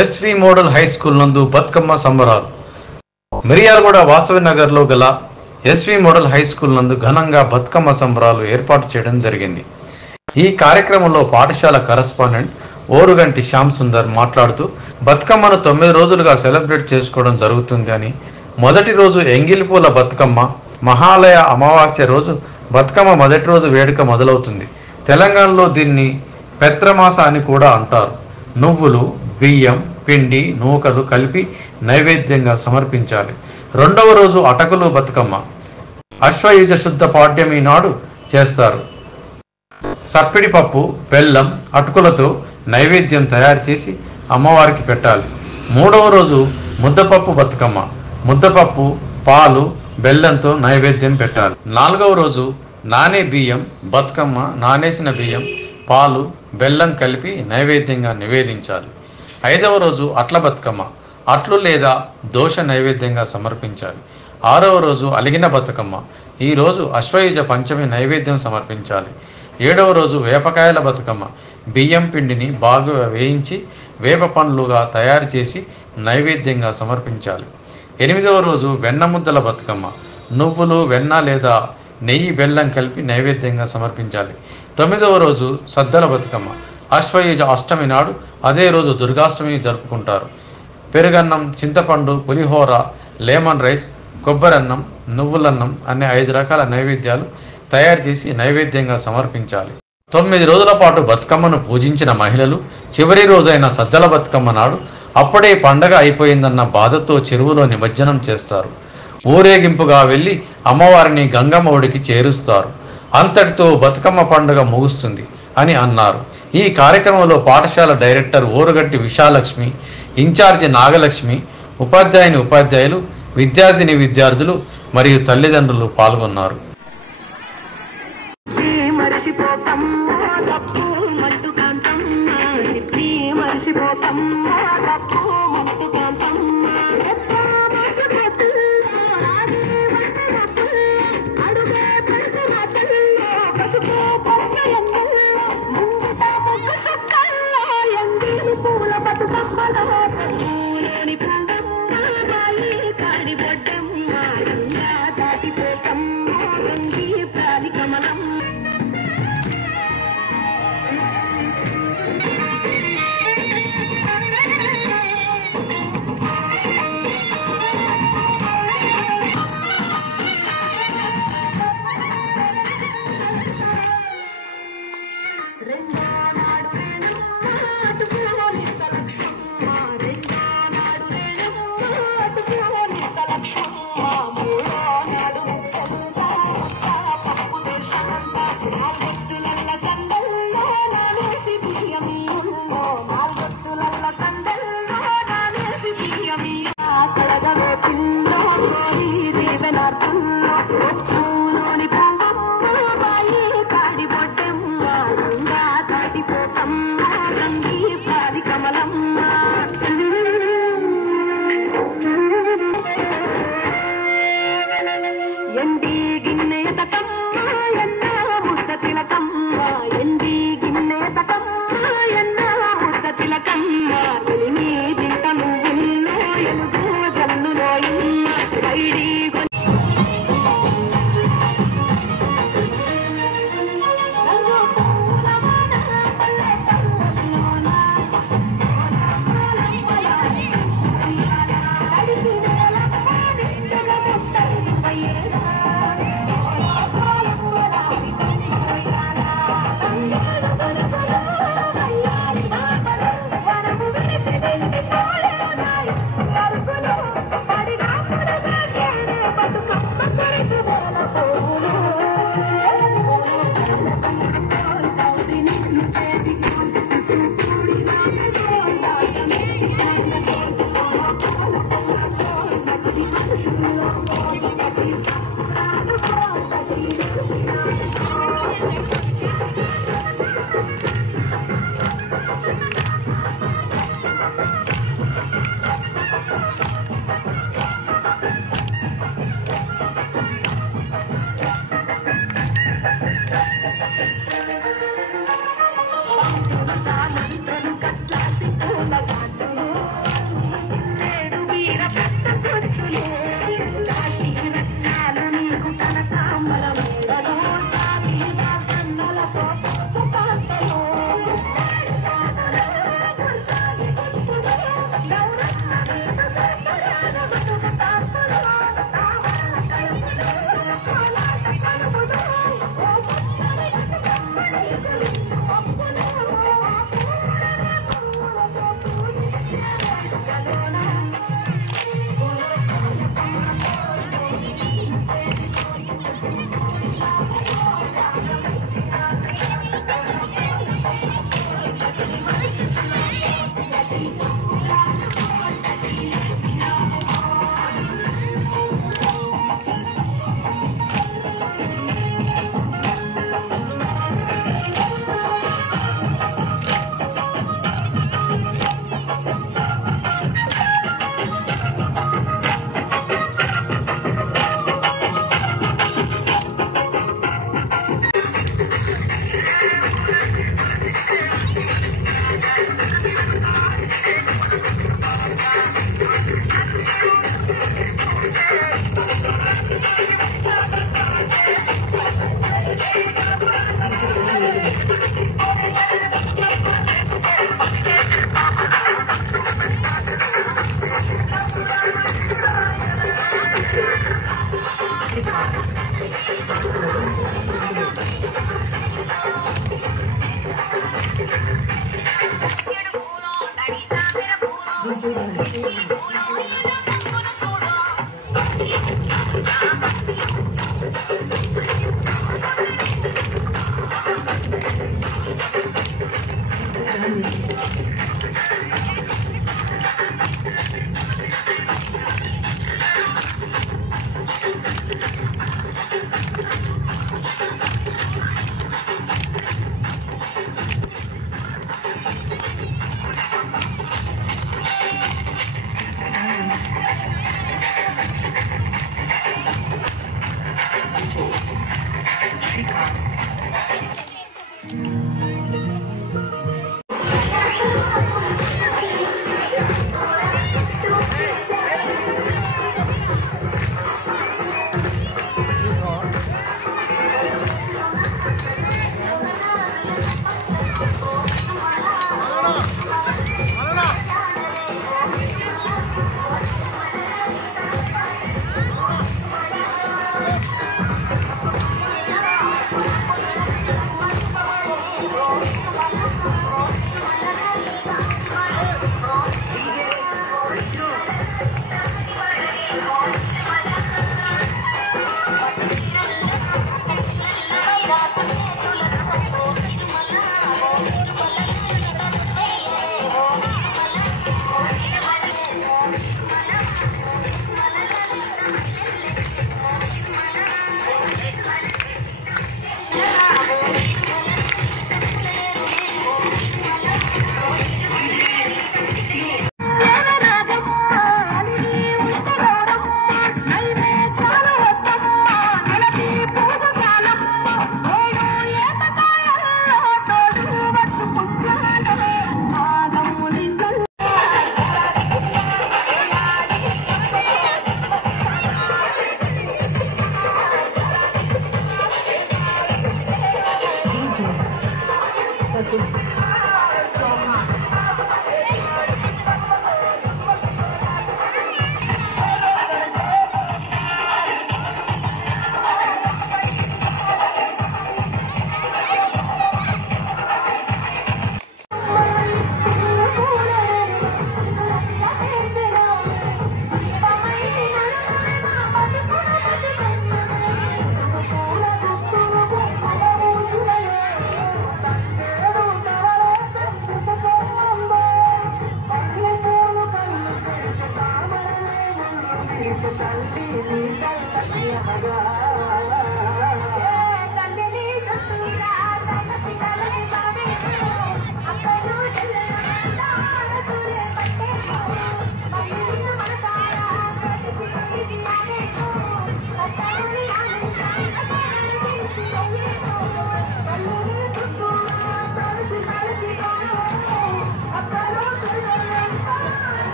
SV model high school నందు బతుకమ్మ సంబరాలు. మిర్యాలగూడ వాసవి నగర్లో గల ఎస్వి మోడల్ హై స్కూల్ నందు ఘనంగా బతుకమ్మ సంబరాలు ఏర్పాటు చేయడం జరిగింది. ఈ కార్యక్రమంలో పాఠశాల కరస్పాండెంట్ ఓరుగంటి శ్యామ్ సుందర్ మాట్లాడుతూ బతుకమ్మను 9 రోజులుగా సెలబ్రేట్ చేసుకోవడం జరుగుతుంది అని, మొదటి రోజు ఎంగిలిపూల బతుకమ్మ, మహాలయ అమావాస్య రోజు బతుకమ్మ మొదటి రోజు వేడుక మొదలవుతుంది. తెలంగాణలో దీన్ని పెత్రమాస అని కూడా అంటారు. నువ్వులు, బియ్యం, పిండి, నూకలు కలిపి నైవేద్యంగా సమర్పించాలి. రెండవ రోజు అటకులు బతుకమ్మ, అశ్వయుజ శుద్ధ పాడ్యమి నాడు చేస్తారు. సప్పిడి పప్పు, బెల్లం, అటుకులతో నైవేద్యం తయారు చేసి అమ్మవారికి పెట్టాలి. మూడవ రోజు ముద్దపప్పు బతుకమ్మ, ముద్దపప్పు, పాలు, బెల్లంతో నైవేద్యం పెట్టాలి. నాలుగవ రోజు నానే బియ్యం బతుకమ్మ, నానేసిన బియ్యం, పాలు, బెల్లం కలిపి నైవేద్యంగా నివేదించాలి. ఐదవ రోజు అట్ల బతుకమ్మ, అట్లు లేదా దోశ నైవేద్యంగా సమర్పించాలి. ఆరవ రోజు అలిగిన బతుకమ్మ, ఈరోజు అశ్వయుజ పంచమి నైవేద్యం సమర్పించాలి. ఏడవ రోజు వేపకాయల బతుకమ్మ, బియ్యం పిండిని బాగా వేయించి వేప పండ్లుగా తయారు చేసి నైవేద్యంగా సమర్పించాలి. ఎనిమిదవ రోజు వెన్న ముద్దల బతుకమ్మ, నువ్వులు, వెన్న లేదా నెయ్యి, బెల్లం కలిపి నైవేద్యంగా సమర్పించాలి. తొమ్మిదవ రోజు సద్దల బతుకమ్మ, అశ్వయుజ అష్టమి నాడు, అదే రోజు దుర్గాష్టమి జరుపుకుంటారు. పెరుగన్నం, చింతపండు, పులిహోర, లెమన్ రైస్, కొబ్బరన్నం, నువ్వులన్నం అనే 5 రకాల నైవేద్యాలు తయారు చేసి నైవేద్యంగా సమర్పించాలి. 9 రోజుల పాటు బతుకమ్మను పూజించిన మహిళలు చివరి రోజైన సద్దల బతుకమ్మ నాడు అప్పుడే పండగ అయిపోయిందన్న బాధతో చెరువులో నిమజ్జనం చేస్తారు. ఊరేగింపుగా వెళ్ళి అమ్మవారిని గంగమ్మ ఒడికి చేరుస్తారు. అంతటితో బతుకమ్మ పండుగ ముగుస్తుంది అని అన్నారు. ఈ కార్యక్రమంలో పాఠశాల డైరెక్టర్ ఓరుగంటి విశాలక్ష్మి, ఇన్ఛార్జి నాగలక్ష్మి, ఉపాధ్యాయులు, విద్యార్థులు మరియు తల్లిదండ్రులు పాల్గొన్నారు.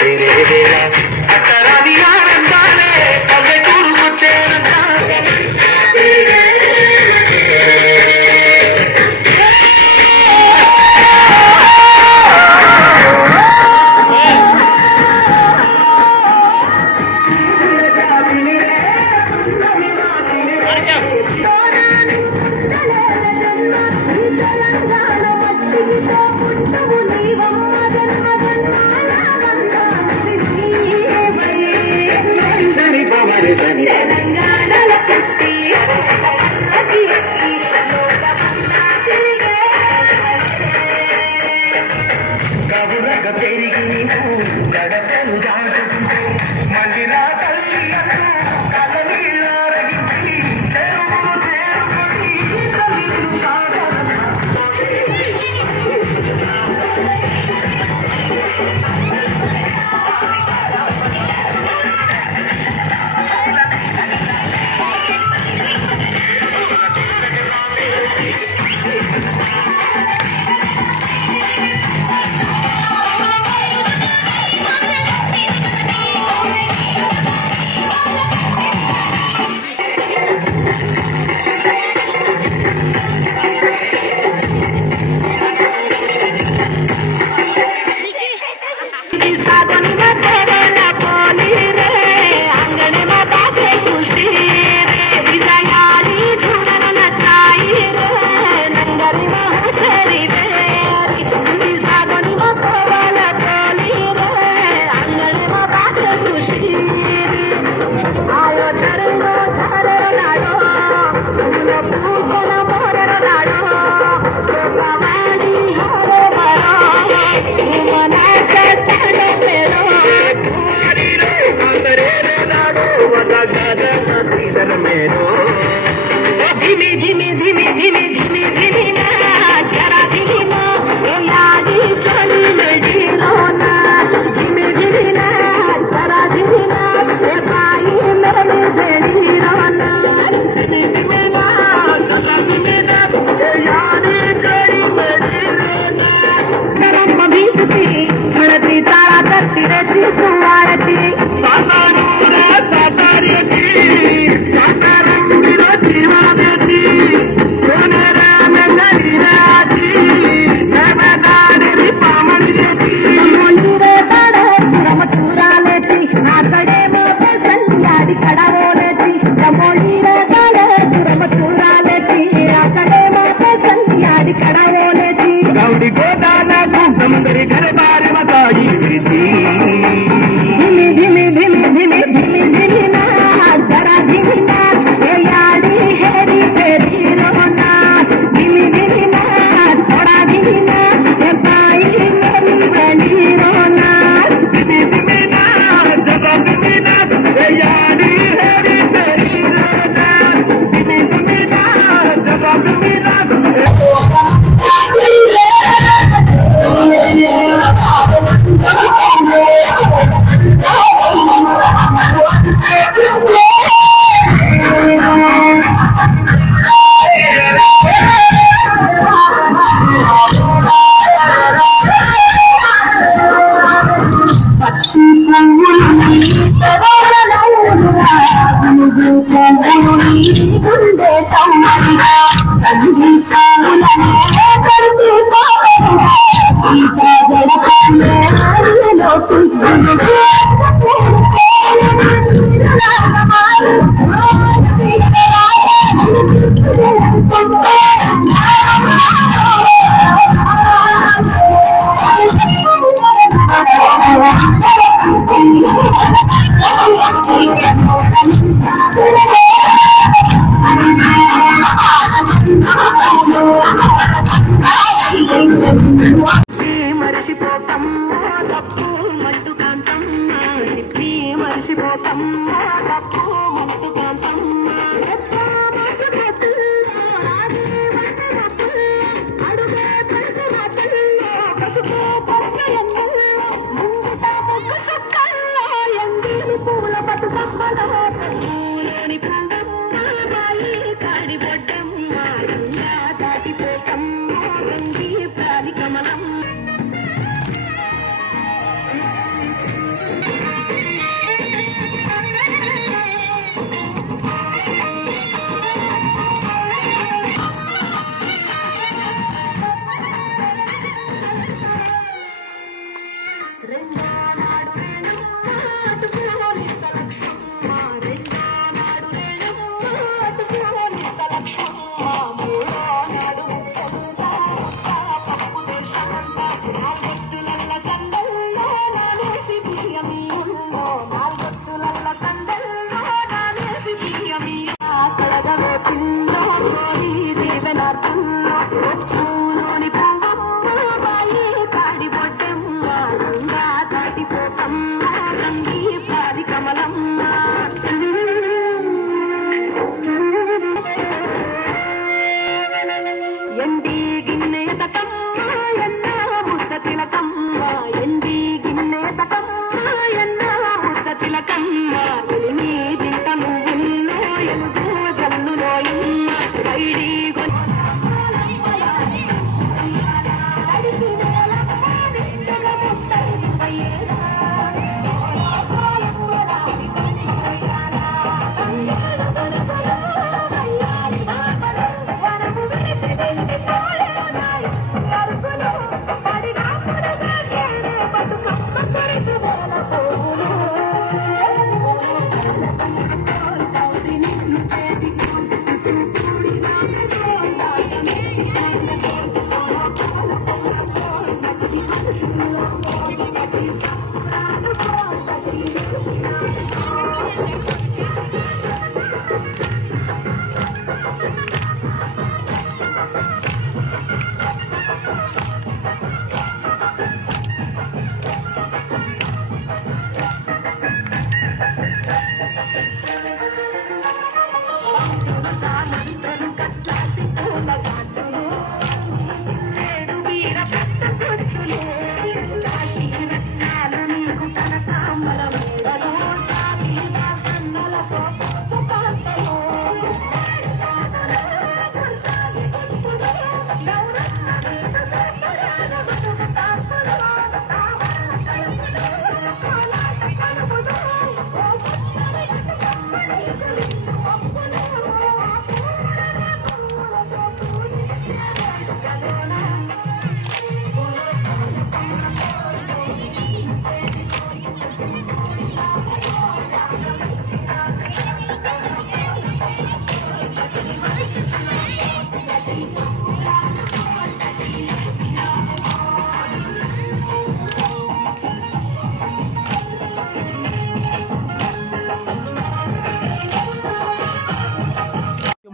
చేరే వేళ అక్కరాది ఆనందాలే పల్లెటూరుకొచ్చేనంట.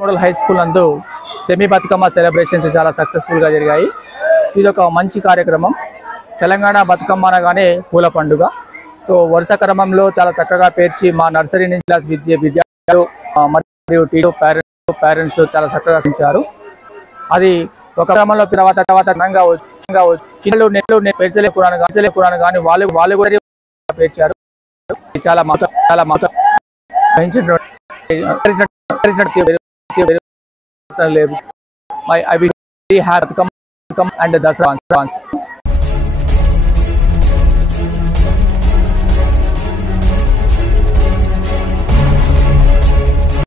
మోడల్ హై స్కూల్ నందు సెమీ బతుకమ్మ సెలబ్రేషన్స్ చాలా సక్సెస్ఫుల్గా జరిగాయి. ఇది ఒక మంచి కార్యక్రమం. తెలంగాణ బతుకమ్మ అనగానే పూల పండుగ. సో వరుస క్రమంలో చాలా చక్కగా పేర్చి మా నర్సరీ నుంచి క్లాస్ విద్యార్థులు మరియు పేరెంట్స్ చాలా చక్కగా సించారు. అది ఒక క్రమంలో తర్వాత చిన్నలు నెట్లు పెంచలేకున్నాను కానీ వాళ్ళు కూడా పేర్చారు. చాలా లేదు. I will have come and Dasra.